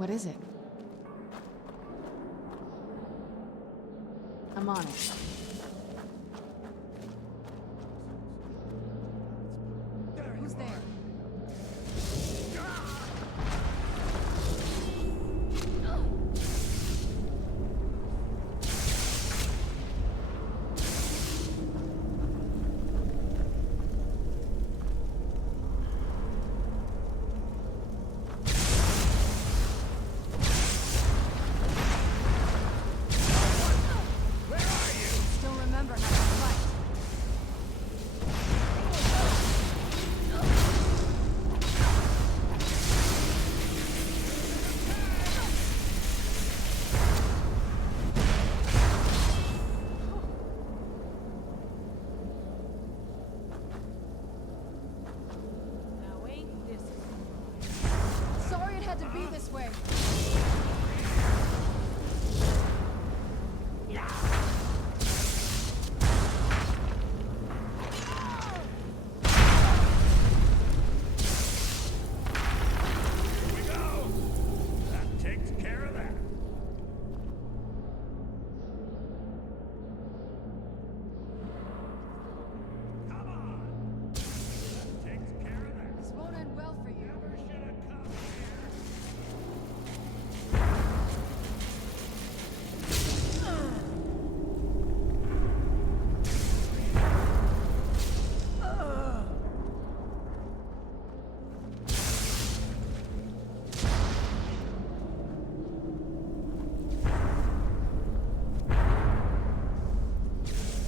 What is it? I'm on it. Who's there? Still remember how to fight. Now ain't this Sorry it had to be this way. Here we go! That takes care of that. Come on! That takes care of that. This won't end well for you. Never should have come here.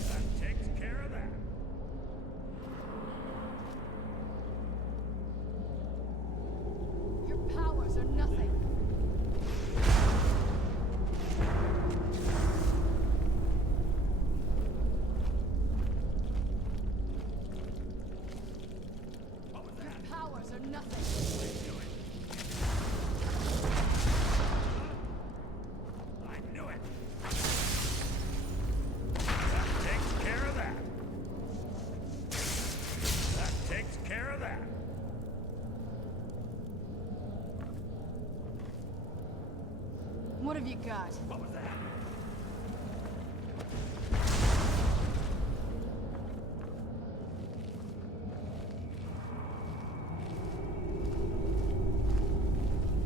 That takes care of that. Your powers are nothing. What was Your that? powers are nothing. I knew it. That takes care of that. That takes care of that. What have you got? What was that?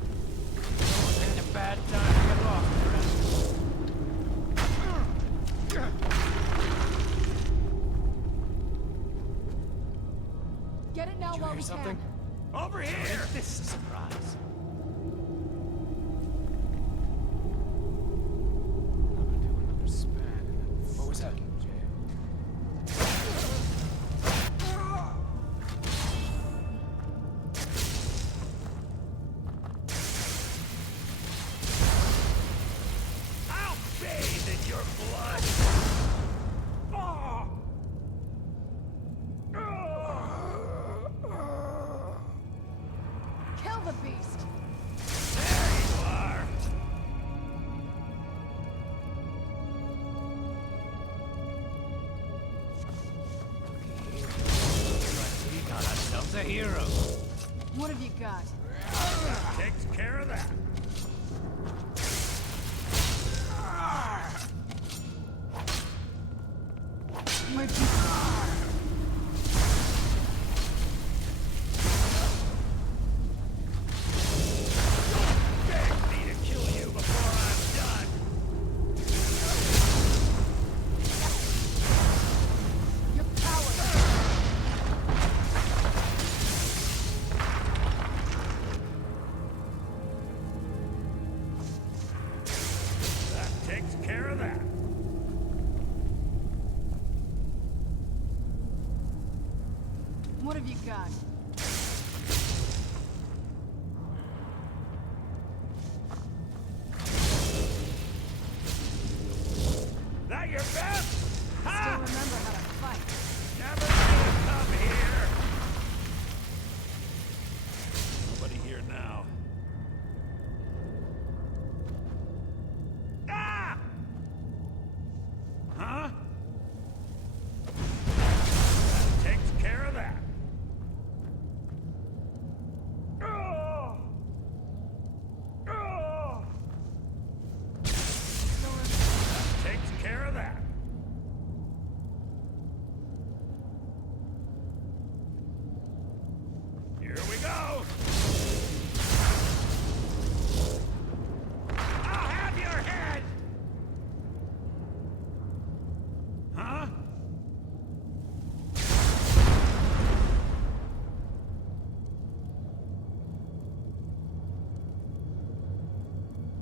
Ain't a bad time to get lost, Get it now Did you while hear we something? can. Over here! This is a surprise. I'm gonna do another span in that what was that? Jail. I'll bathe in your blood! Oh! Kill the beast! There you are! We got ourselves a hero. What have you got? Takes care of that. My people. Beg me to kill you before I'm done! Your powers. That takes care of that. What have you got? That your best? Still Ha! remember how to fight. Never should have come here! Nobody here now. Ah! Huh? That takes care of that. Oh! Oh!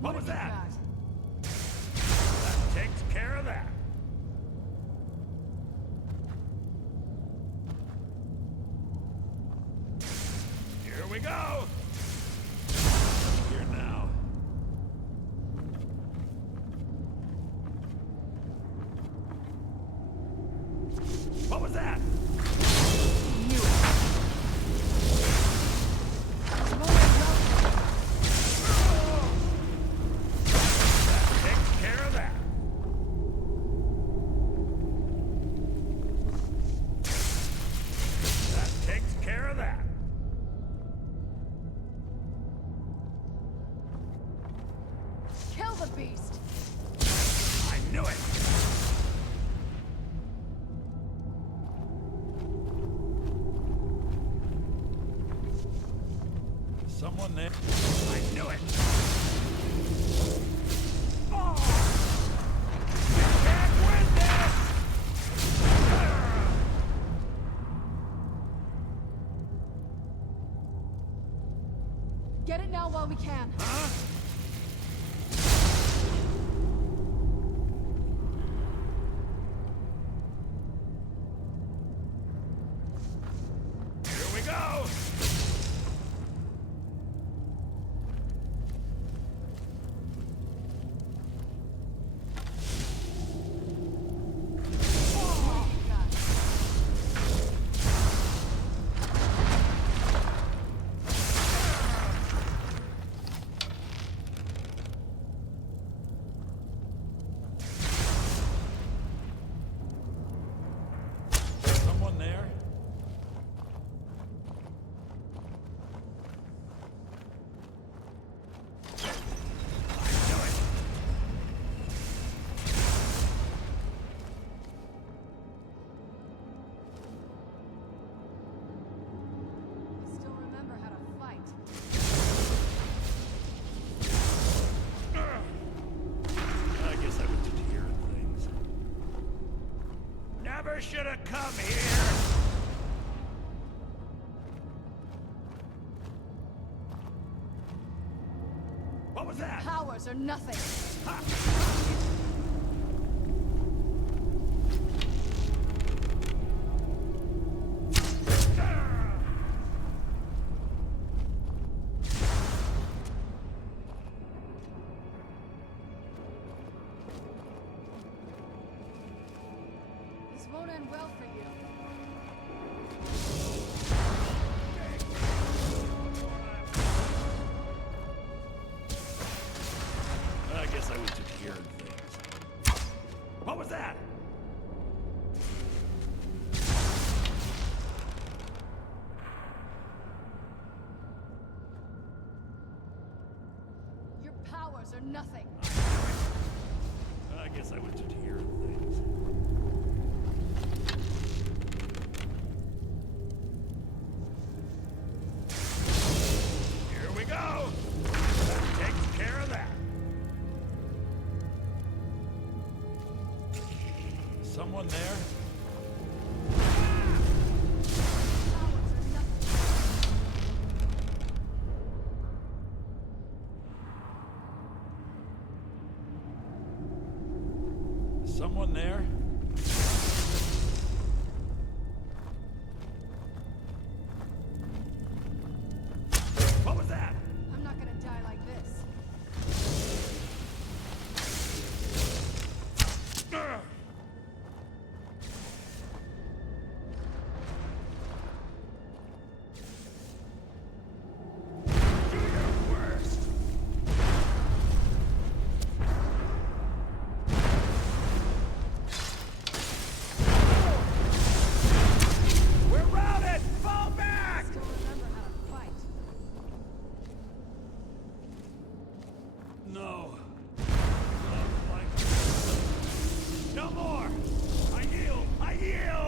What was have you that? got? That takes care of that. Here we go. Here now. What was that? Knew it. More welcome. That takes care of that. That takes care of that. Kill the beast. I knew it. Someone there. I knew it. Oh! We can't win this! Get it now while we can. Huh? Here we go! What have you got? Someone there? I knew it. I still remember how to fight. I guess I was just hearing things. Never should have come here! What was that? Powers are nothing. Ha! This won't end well for you. I guess I was just hearing things. What was that? Your powers are nothing. I guess I was just hearing things. Here we go! That takes care of that. Someone there? Powers are nothing. Someone there? What was that? I'm not gonna die like this. Ugh. Do your worst. We're routed! Fall back! Still remember how to fight. No. No more! I yield! I yield!